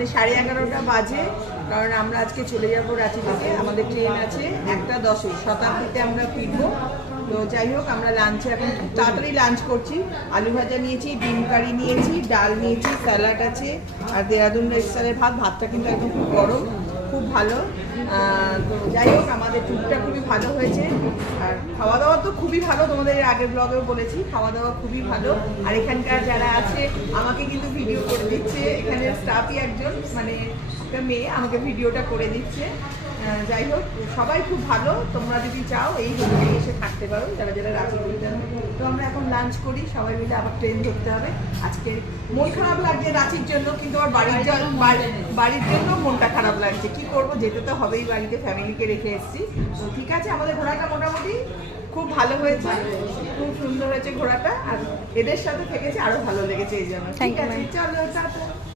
মানে 11:30 বাজে, কারণ আমরা আজকে চলে যাবো রাঁচি থেকে। আমাদের ট্রেন আছে 1:10 শতাব্দীতে আমরা ফিরবো। তো যাই হোক, আমরা লাঞ্চে এখন খুব তাড়াতাড়ি লাঞ্চ করছি। আলু ভাজা নিয়েছি, ডিম কারি নিয়েছি, ডাল নিয়েছি, স্যালাড আছে, আর দেরাদুন স্টাইলের ভাতটা কিন্তু একদম খুব গরম, খুব ভালো। তো যাই হোক, আমাদের ট্যুরটা খুবই ভালো হয়েছে, আর খাওয়া দাওয়া তো খুবই ভালো। তোমাদের আগের ব্লগেও বলেছি খাওয়া দাওয়া খুবই ভালো। আর এখানকার যারা আছে আমাকে কিন্তু ভিডিও করে দিচ্ছে, এখানে স্টাফই একজন, মানে একটা মেয়ে আমাকে ভিডিওটা করে দিচ্ছে। যাই হোক, সবাই খুব ভালো। তোমরা যদি চাও এই হোটেলে এসে থাকতে পারো, যারা যারা রাঁচি করতে হবে। তো আমরা এখন লাঞ্চ করি, সবাই মিলে আবার ট্রেন ধরতে হবে। আজকে মন খারাপ লাগছে রাঁচির জন্য, কিন্তু আমার বাড়ির জন্য মনটা খারাপ লাগছে। কি করব, যেতে তো হবেই, বাড়িতে ফ্যামিলিকে রেখে এসেছি। তো ঠিক আছে, আমাদের ঘোরাটা মোটামুটি খুব ভালো হয়েছে, খুব সুন্দর হয়েছে ঘোরাটা। আর এদের সাথে থেকেছে আরো ভালো লেগেছে এই জন্য। ঠিক আছে, চলো টাটা।